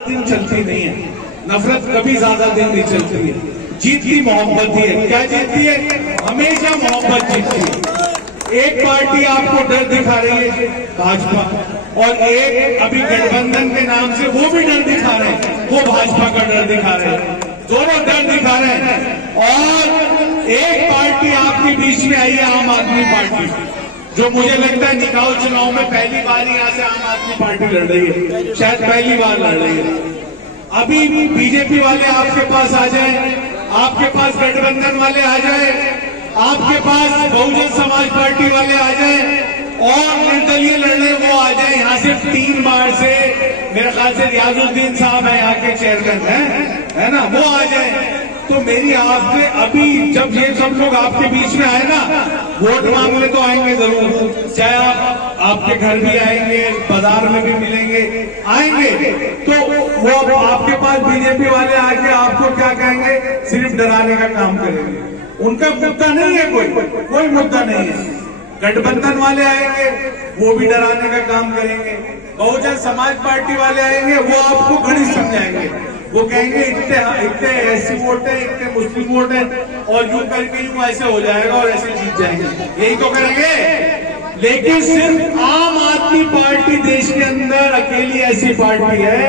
दिन चलती नहीं है, नफरत कभी ज्यादा दिन नहीं चलती है। जीतती मोहब्बत ही है। क्या जीतती है? हमेशा मोहब्बत जीतती है। एक पार्टी आपको डर दिखा रही है, भाजपा, और एक अभी गठबंधन के नाम से वो भी डर दिखा रहे हैं, वो भाजपा का डर दिखा रहे हैं, दोनों डर दिखा रहे हैं। और एक पार्टी आपके बीच में आई है, आम आदमी पार्टी, जो मुझे लगता है निकाय चुनाव में पहली बार यहाँ से आम आदमी पार्टी लड़ रही है, शायद पहली बार लड़ रही है। अभी बीजेपी वाले आपके पास आ जाए, आपके पास गठबंधन वाले आ जाए, आपके पास बहुजन समाज पार्टी वाले आ जाए और निर्दलीय लड़ने वो आ जाए। यहाँ से 3 बार से मेरे ख्याल से रियाजुद्दीन साहब है यहाँ के चेयरमैन है ना, वो आ जाए। तो मेरी आपसे अभी जब ये सब लोग आपके बीच में आए ना, वोट मांगने तो आएंगे जरूर, चाहे आपके घर भी आएंगे, बाजार में भी मिलेंगे, आएंगे। तो वो आपके पास बीजेपी वाले आके आपको क्या कहेंगे? सिर्फ डराने का काम करेंगे। उनका मुद्दा नहीं है, कोई मुद्दा नहीं है। गठबंधन वाले आएंगे, वो भी डराने का काम करेंगे। बहुजन समाज पार्टी वाले आएंगे, वो आपको गणित समझाएंगे। वो कहेंगे इतने ऐसी वोट है, इतने मुस्लिम वोट है, और यूं करके यूं ऐसे हो जाएगा और ऐसे जीत जाएंगे, यही तो करेंगे। लेकिन सिर्फ आम आदमी पार्टी देश के अंदर अकेली ऐसी पार्टी है,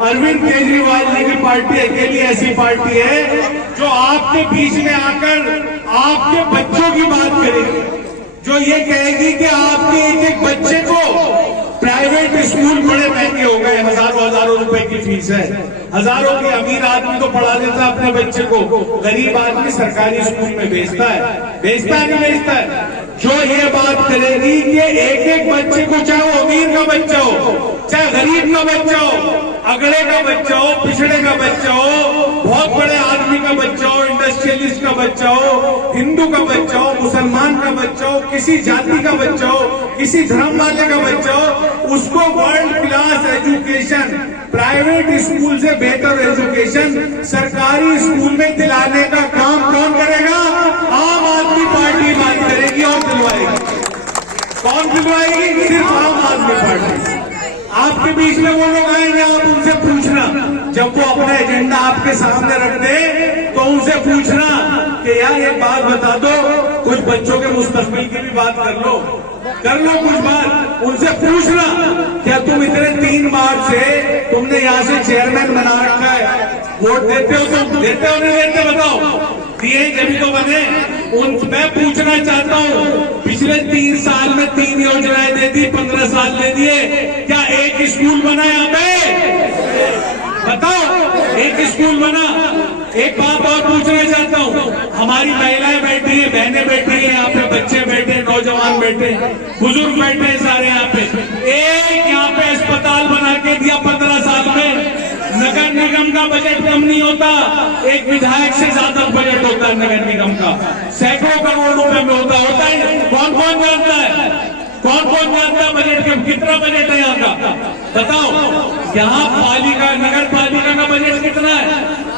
अरविंद केजरीवाल जी की पार्टी अकेली ऐसी पार्टी है जो आपके बीच में आकर आपके बच्चों की बात करेगी, जो ये कहेगी कि आपके एक बच्चे को प्राइवेट स्कूल बड़े महंगे हो गए, हजारों रुपए की फीस है, हजारों की। अमीर आदमी तो पढ़ा देता है अपने बच्चे को, गरीब आदमी सरकारी स्कूल में भेजता है नहीं भेजता है। जो ये बात करेगी कि एक बच्चे को, चाहे वो अमीर का बच्चा हो, चाहे गरीब का बच्चा हो, अगड़े का बच्चा हो, पिछड़े का बच्चा हो, बहुत बड़े आदमी का बच्चा हो, इंडस्ट्रियलिस्ट का बच्चा हो, हिंदू का बच्चा हो, मुसलमान का बच्चा हो, किसी जाति का बच्चा हो, किसी धर्म वाले का बच्चा हो, उसको world class education, private school से बेहतर एजुकेशन सरकारी स्कूल में दिलाने का काम कौन करेगा? आम आदमी पार्टी बात करेगी और दिलवाएगी। कौन दिलवाएगी? सिर्फ आम आदमी पार्टी। आपके बीच में वो लोग आएंगे, आप उनसे पूछना, जब वो अपना एजेंडा आपके सामने रख दे तो उनसे पूछना कि यार एक बात बता दो, कुछ बच्चों के मुस्तकबिल की भी बात कर लो कुछ बात। उनसे पूछना, क्या तुम इतने 3 बार से तुमने यहाँ से चेयरमैन बना रखा है, वोट देते हो? तुम देते हो नहीं देते? बताओ। दिए जब तो बने। मैं पूछना चाहता हूँ, पिछले 3 साल में 3 योजनाएं दे दी, 15 साल दे दिए, क्या एक स्कूल बना यहाँ पे? बताओ, एक स्कूल बना? एक बात और पूछना चाहता हूँ, हमारी महिलाएं बैठी है, बहनें बैठी है यहाँ पे, बच्चे बैठे, नौजवान बैठे, बुजुर्ग बैठे सारे यहाँ पे, एक यहाँ पे अस्पताल बना के दिया 15 साल में। नगर निगम का बजट कम नहीं होता, एक विधायक से ज्यादा बजट होता है नगर निगम का, सैकड़ों करोड़ रुपए में होता है। कौन कौन जानता है? कौन जानता है बजट के कितना बजट है यहाँ का? बताओ। यहाँ पालिका, नगर पालिका का बजट कितना है?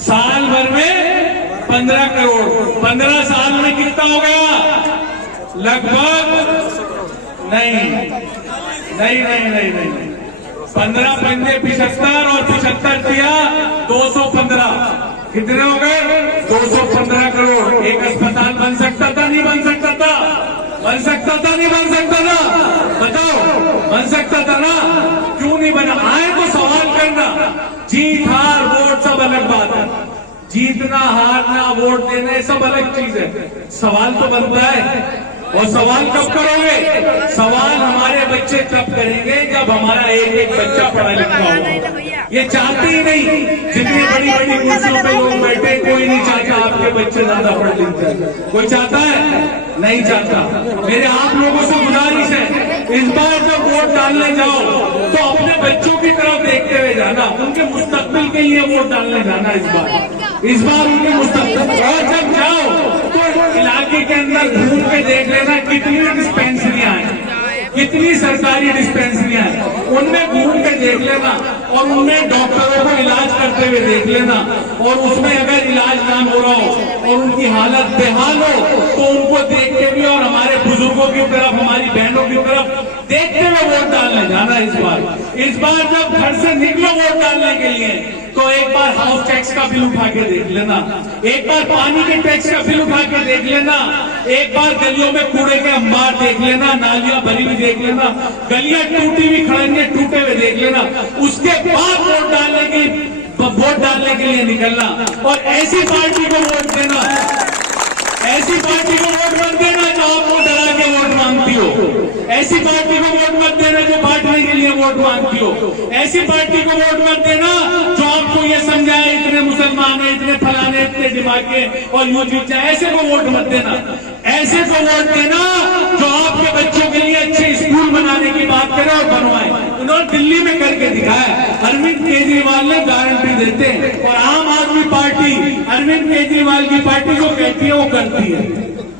साल भर में 15 करोड़। 15 साल में कितना हो गया? लगभग नहीं 15 पंजे 75 और 75 दिया 215। कितने हो गए? 215 करोड़। एक अस्पताल बन सकता था? नहीं बन सकता था? बन सकता था? नहीं बन सकता था? बताओ, बन सकता था ना? क्यों नहीं बना? आए तो सवाल करना। जीत हार वोट सब अलग बात है, जीतना हारना वोट देना सब अलग चीज है। सवाल तो बनता है, और सवाल कब करोगे? सवाल हमारे बच्चे तब करेंगे जब हमारा एक बच्चा पढ़ा लिखा होगा। ये चाहते ही नहीं, जितनी बड़ी बड़ी कुर्सियों पे लोग बैठे, कोई नहीं चाहता आपके बच्चे ज्यादा पढ़ लिख जाए। कोई चाहता है? नहीं चाहता। मेरे आप लोगों से गुजारिश है, इस बार जब वोट डालने जाओ तो अपने बच्चों की तरफ देखते हुए जाना, उनके मुस्तकबिल के लिए वोट डालने जाना। इस बार उनके मुस्तकबिल। और जब जाओ तो इलाके के अंदर घूम के देख लेना कितनी डिस्पेंसरियां हैं, कितनी सरकारी डिस्पेंसरियां हैं, उनमें घूम के देख लेना और उनमें डॉक्टरों को इलाज करते हुए देख लेना। और उसमें अगर इलाज ना हो रहा हो और उनकी हालत बेहाल हो तो उनको देख के भी, और हमारे बुजुर्गों की तरफ, हमारी बहनों की तरफ देखते हुए वोट डालने जाना। इस बार जब घर से निकलो वोट डालने के लिए, तो एक बार हाउस टैक्स का बिल उठा के देख लेना, एक बार पानी के टैक्स का बिल उठा के देख लेना, एक बार गलियों में कूड़े के अंबार देख लेना, नालियां भरी हुई देख लेना, गलियां टूटी हुई खड़ंजे टूटे हुए देख लेना। उसके बाद वोट डालने के लिए निकलना, और ऐसी पार्टी को वोट देना, ऐसी पार्टी को वोट मत देना जो आपको डरा के वोट मांगती हो, ऐसी पार्टी को वोट मत देना जो बांटने के लिए वोट मांगती हो, ऐसी पार्टी को वोट मत देना जो आपको ये समझाए इतने मुसलमान है, इतने फलाने, इतने दिमाग के और यूं जीत जाए। ऐसे को वोट मत देना, ऐसे को वोट देना जो आपके बच्चों के लिए अच्छे स्कूल बनाने की बात करे और बनवाए। उन्होंने दिल्ली में करके दिखाया, अरविंद केजरीवाल ने गारंटी देते हैं, और आम आदमी पार्टी अरविंद केजरीवाल की पार्टी जो कहती है वो करती है,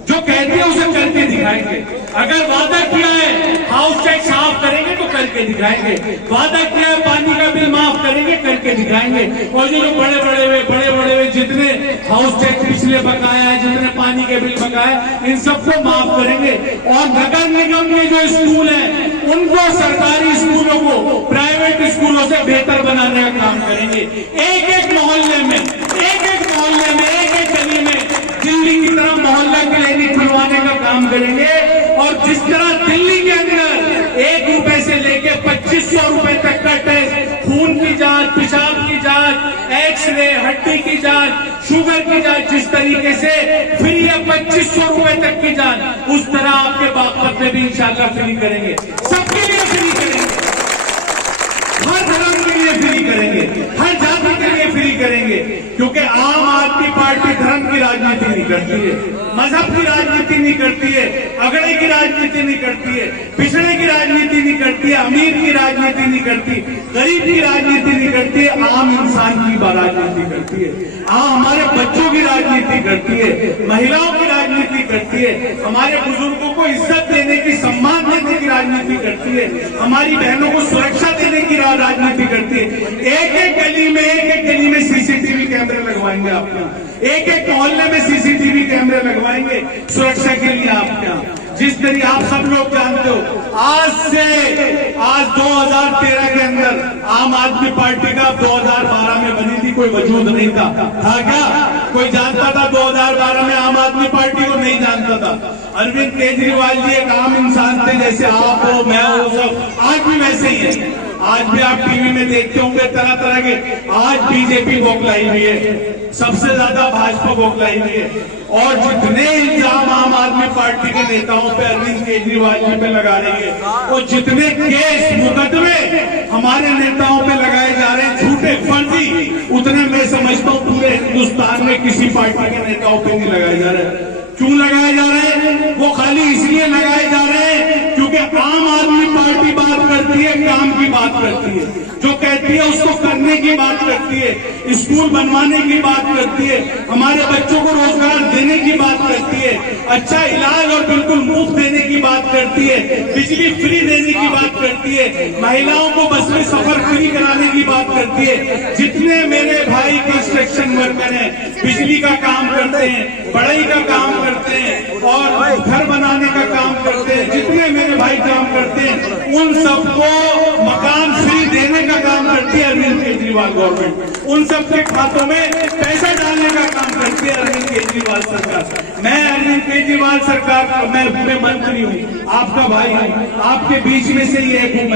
जो कहती है उसे करके दिखाएंगे। अगर वादा किया है हाउस टैक्स माफ करेंगे तो करके दिखाएंगे, वादा किया है पानी का बिल माफ करेंगे, करके दिखाएंगे। और जो बड़े बड़े जितने हाउस टैक्स पिछले बकाया है, जितने पानी के बिल बकाया, इन सबको माफ करेंगे। और नगर निगम के जो स्कूल है उनको, सरकारी स्कूलों को प्राइवेट स्कूलों से बेहतर बनाने का काम करेंगे। एक एक मोहल्ले में, एक एक गली में दिल्ली की तरह मोहल्ला क्लिनिक खुलवाने का काम करेंगे। और जिस तरह दिल्ली के अंदर 1 रुपए से लेके 2500 रुपए तक का टेस्ट, खून की जांच, पेशाब की जांच, एक्सरे, हड्डी की जांच, शुगर की जांच, जिस तरीके से फ्री है 2500 रुपए तक की जांच, उस तरह आपके बागपत में भी इंशाल्लाह फ्री करेंगे, सबके लिए फ्री करेंगे, हर धर्म के लिए फ्री करेंगे, हर जाति के लिए फ्री करेंगे। क्योंकि आम आदमी पार्टी धर्म की राजनीति नहीं करती है, मजहब की राजनीति नहीं करती है, अगड़े की राजनीति नहीं करती है, पिछड़े की राजनीति नहीं करती है, अमीर की राजनीति नहीं करती, गरीब की राजनीति नहीं करती है, आम इंसान की राजनीति करती है, हमारे बच्चों की राजनीति करती है, महिलाओं की राजनीति करती है, हमारे बुजुर्गों को इज्जत देने की, सम्मान देने की राजनीति करती है, हमारी बहनों को सुरक्षा देने की राजनीति करती है। एक एक गली में सीसीटीवी कैमरे लगवाएंगे आपके यहाँ, एक एक मोहल्ले में सीसीटीवी कैमरे लगवाएंगे सुरक्षा के लिए आपके यहाँ। जिस तरीके आप सब लोग जानते हो, आज 2013 के अंदर आम आदमी पार्टी का 2012 में बनी थी, कोई वजूद नहीं था क्या? कोई जानता था 2012 में आम आदमी पार्टी को? नहीं जानता था। अरविंद केजरीवाल जी एक आम इंसान थे, जैसे आप हो, मैं हो, सब आज भी वैसे ही है। आज भी आप टीवी में देखते होंगे तरह तरह के, आज बीजेपी बौखलाई हुई है, सबसे ज्यादा भाजपा बौखलाई हुई है। और जितने इल्जाम आम आदमी पार्टी के नेताओं पे अरविंद केजरीवाल जी पे लगा रही है, और जितने केस मुकदमे हमारे नेताओं पे लगाए जा रहे हैं, झूठे फर्जी, उतने मैं समझता हूँ पूरे हिंदुस्तान में किसी पार्टी के नेताओं पे नहीं लगाए जा रहे। क्यों लगाए जा रहे हैं? वो खाली इसलिए लगाए जा रहे हैं क्योंकि आम आदमी पार्टी बात करती है, काम की बात करती है, जो कहती है उसको करने की बात करती है, स्कूल बनवाने की बात करती है, हमारे बच्चों को रोजगार देने की बात करती है, अच्छा इलाज और बिल्कुल मुफ्त देने की बात करती है, बिजली फ्री देने की बात करती है, महिलाओं को बस में सफर फ्री कराने की बात करती है। जितने मेरे भाई कंस्ट्रक्शन वर्कर हैं, बिजली का काम करते हैं, बढ़ई का काम करते हैं और घर बनाने का काम करते हैं, जितने मेरे भाई काम करते हैं, उन सबको मकान फ्री देने का काम करती है अरविंद केजरीवाल गवर्नमेंट। उन सबके खातों में पैसा डालने का काम करती है अरविंद केजरीवाल सरकार। मैं अरविंद केजरीवाल सरकार का मैं मंत्री हूँ, आपका भाई हूँ, आपके बीच में से ही एक हूँ।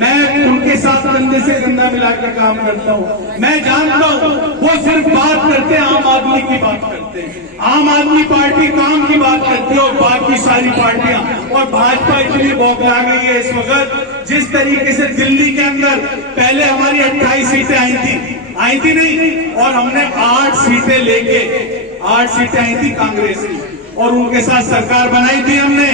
मैं उनके साथ कंधे से कंधा मिलाकर काम करता हूँ। मैं जानता हूँ वो सिर्फ बात करते हैं, आम आदमी की बात करते हैं, आम आदमी पार्टी काम की बात करती है, और बाकी सारी पार्टियां और भाजपा इतनी बौखला गई है इस वक्त। जिस तरीके से दिल्ली के अंदर पहले हमारी 28 सीटें आई थी नहीं, और हमने 8 सीटें लेके 8 सीटें आई थी कांग्रेस की, और उनके साथ सरकार बनाई थी हमने।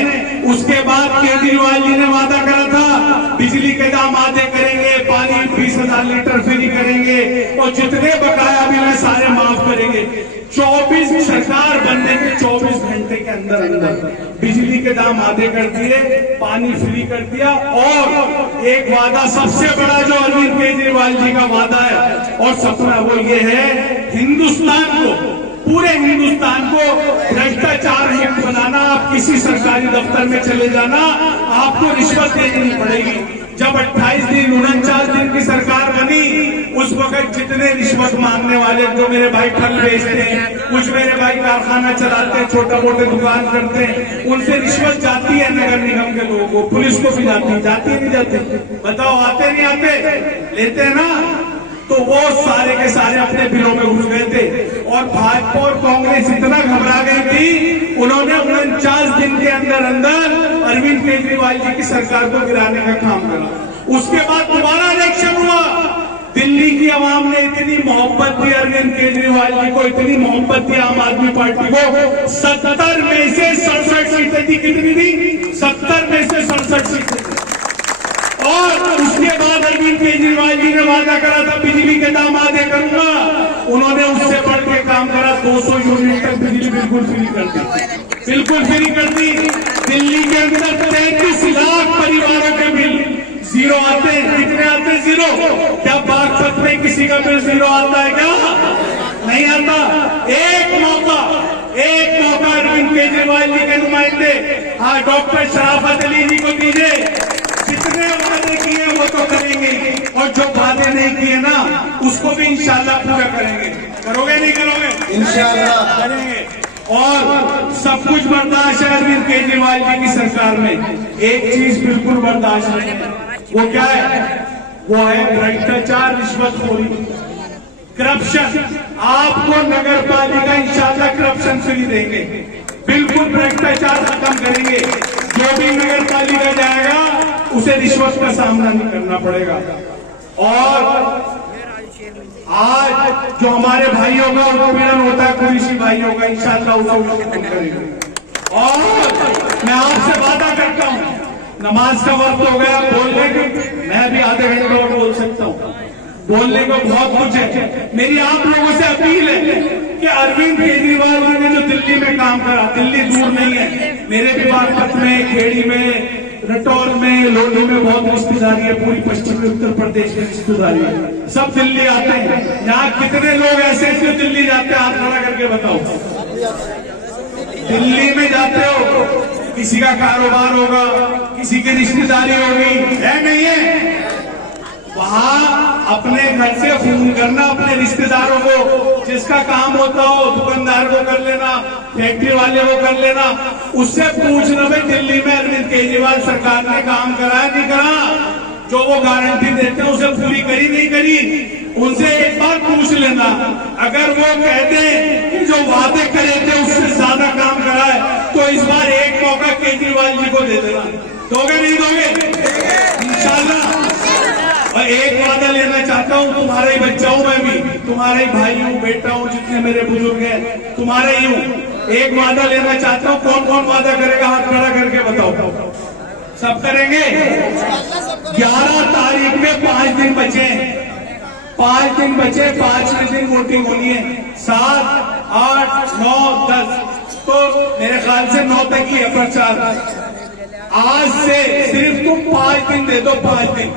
उसके बाद केजरीवाल जी ने वादा करा था बिजली के दाम आधे करेंगे, पानी 20,000 लीटर फ्री करेंगे, और जितने बकाया बिल है सारे माफ करेंगे। 24 सरकार बनने के 24 घंटे के अंदर बिजली के दाम आधे कर दिए, पानी फ्री कर दिया, और एक वादा सबसे बड़ा जो अरविंद केजरीवाल जी का वादा है और सपना, वो ये है हिंदुस्तान को पूरे हिंदुस्तान को भ्रष्टाचार मुक्त बनाना। आप किसी सरकारी दफ्तर में चले जाना, आपको रिश्वत देनी पड़ेगी। जब 28 दिन 49 दिन की सरकार बनी, उस वक्त जितने रिश्वत मांगने वाले, जो मेरे भाई फल बेचते हैं, कुछ मेरे भाई कारखाना चलाते हैं, छोटा मोटे दुकान करते हैं, उनसे रिश्वत जाती है नगर निगम के लोगों को, पुलिस को भी जाती है नहीं जाती? बताओ, आते नहीं आते? लेते हैं ना। तो वो सारे के सारे अपने बिलों में घुस गए थे और भाजपा और कांग्रेस इतना घबरा गई थी, उन्होंने 49 दिन के अंदर अंदर अरविंद केजरीवाल जी की सरकार को गिराने का काम करा। उसके बाद दोबारा इलेक्शन हुआ। दिल्ली की आवाम ने इतनी मोहब्बत दी अरविंद केजरीवाल जी को, इतनी मोहब्बत दी आम आदमी पार्टी को। 70 में से 67 सीटें थी। कितनी थी? 70 में से 67 सीटें। और उसके बाद अरविंद केजरीवाल जी ने वादा करा था बिजली के दाम आधे करूंगा, उन्होंने उससे बढ़ के काम करा। 200 यूनिट तक बिजली बिल्कुल फ्री कर दी, बिल्कुल फ्री कर दी। दिल्ली के अंदर 33 लाख परिवारों के बिल जीरो आते हैं। कितने आते हैं? जीरो। क्या बागपत में किसी का बिल जीरो आता है? क्या नहीं आता? एक मौका अरविंद केजरीवाल जी के नुमाइंदे डॉक्टर शराफत अली जी को दीजिए। जितने वादे किए वो तो करेंगे, और जो वादे नहीं किए ना, उसको भी इंशाल्लाह पूरा करेंगे। करोगे नहीं करोगे? इंशाल्लाह करेंगे। और सब कुछ बर्दाश्त है अरविंद केजरीवाल जी की सरकार में। एक चीज बिल्कुल बर्दाश्त नहीं है, वो क्या है? वो है भ्रष्टाचार, रिश्वतखोरी, करप्शन। आपको नगर पालिका इंशाल्लाह करप्शन फ्री देंगे, बिल्कुल भ्रष्टाचार खत्म करेंगे। जो भी नगर पालिका जाएगा उसे रिश्वत का सामना नहीं करना पड़ेगा। और आज जो हमारे भाइयों का उत्पीड़न होता है, कुरेशी भाइयों का, इंशाल्लाह उसे करेंगे। और मैं आपसे वादा करता हूं, नमाज का वक्त हो गया, बोलने के मैं भी आधे घंटे और बोल सकता हूं, बोलने को बहुत कुछ है। मेरी आप लोगों से अपील है कि अरविंद केजरीवाल जी ने जो दिल्ली में काम करा, दिल्ली दूर नहीं है, मेरे भी बागपत में, खेड़ी में, रटौल में, लोधी में बहुत रिश्तेदारी है, पूरी पश्चिमी उत्तर प्रदेश में रिश्तेदारी है, सब दिल्ली आते हैं। यहाँ कितने लोग ऐसे हैं जो दिल्ली जाते हैं? हाथ खड़ा करके बताओ। दिल्ली में जाते हो, किसी का कारोबार होगा, किसी की रिश्तेदारी होगी, है नहीं है? वहां अपने घर से फोन करना अपने रिश्तेदारों को, जिसका काम होता हो, दुकानदार को कर लेना, फैक्ट्री वाले को कर लेना, उससे पूछना भाई दिल्ली में अरविंद केजरीवाल सरकार ने काम करा नहीं करा, जो वो गारंटी देते हैं उसे पूरी करी नहीं करी, उनसे एक बार पूछ लेना। अगर वो कहते हैं कि जो वादे करे थे उससे ज्यादा काम करा है, तो इस बार एक मौका केजरीवाल जी को दे देना। दोगे नहीं दोगे? इंशाल्लाह। और एक वादा लेना चाहता हूँ, तुम्हारा ही बच्चा हूँ मैं भी, तुम्हारा ही भाई हूँ, बेटा हूँ, जितने मेरे बुजुर्ग हैं तुम्हारे ही हूँ। एक वादा लेना चाहता हूँ। कौन कौन वादा करेगा? हाथ खड़ा करके बताओ। सब करेंगे? 11 तारीख में 5 दिन बचे, 5 दिन बचे, 5वें दिन वोटिंग होनी है। 7, 8, 9, 10, तो मेरे ख्याल से 9 तक ही है प्रचार। आज से सिर्फ तुम 5 दिन दे दो, 5 दिन,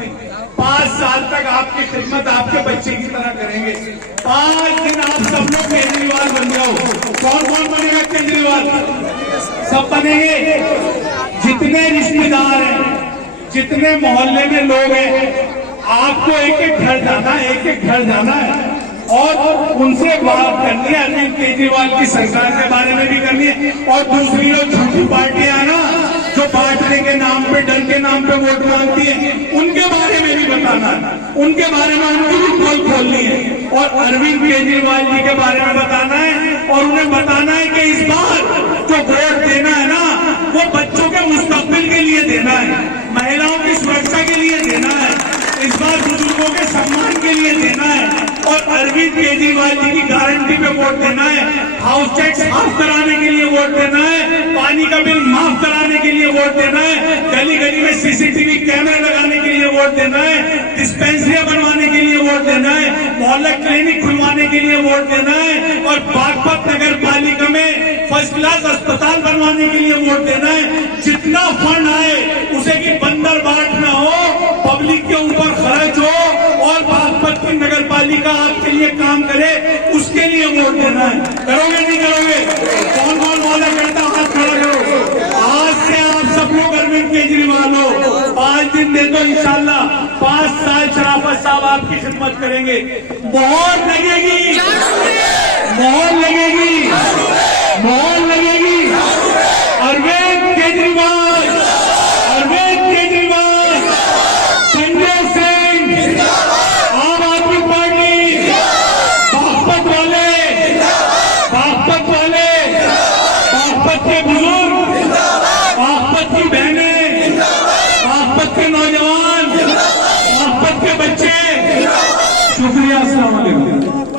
5 साल तक आपकी खिदमत आपके बच्चे की तरह करेंगे। 5 दिन आप सब लोग केजरीवाल बन जाओ। कौन कौन बनेगा केजरीवाल? सब बनेंगे। जितने रिश्तेदार हैं, जितने मोहल्ले में लोग हैं, आपको एक एक घर जाना है, एक एक घर जाना है और उनसे बात करनी है। अरविंद केजरीवाल की सरकार के बारे में भी करनी है। और दूसरी जो झूठी पार्टियां है ना, जो बांटने के नाम पे, डर के नाम पे वोट मांगती है, उनके बारे में भी बताना है, उनके बारे में उनकी भी पोल खोलनी है। और अरविंद केजरीवाल जी के बारे में बताना है और उन्हें बताना है कि इस बार जो वोट देना है ना, वो बच्चों के मुस्तकबिल के लिए देना है, महिलाओं की सुरक्षा के लिए देना है, इस बार बुजुर्गों के सम्मान के लिए देना है और अरविंद केजरीवाल जी की गारंटी पे वोट देना है। हाउस टैक्स माफ कराने के लिए वोट देना है, पानी का बिल माफ कराने के लिए वोट देना है, गली गली में सीसीटीवी कैमरे लगाने के लिए वोट देना है, डिस्पेंसरियां बनवाने के लिए वोट देना है, मोहल्ला क्लिनिक खुलवाने के लिए वोट देना है और बागपत नगर पालिका में फर्स्ट क्लास अस्पताल बनवाने के लिए वोट देना है। जितना फंड आए उसे की बंदर बाट ना हो, पब्लिक के ऊपर खर्च हो और बागपत की नगर पालिका आपके लिए काम करे, उसके लिए वोट देना है। करोगे? तो इंशाल्लाह 5 साल शराफत साहब आपकी खिदमत करेंगे। मोहर लगेगी, मोहर लगेगी, मोहर लगेगी। अरविंद केजरीवाल, अरविंद केजरीवाल, संजय सिंह, आम आदमी पार्टी, बागपत वाले, बागपत वाले, बागपत के बुजुर्ग, बागपत की बहनें, बागपत के नौजवान, बागपत के बच्चे, शुक्रिया। अस्सलाम वालेकुम।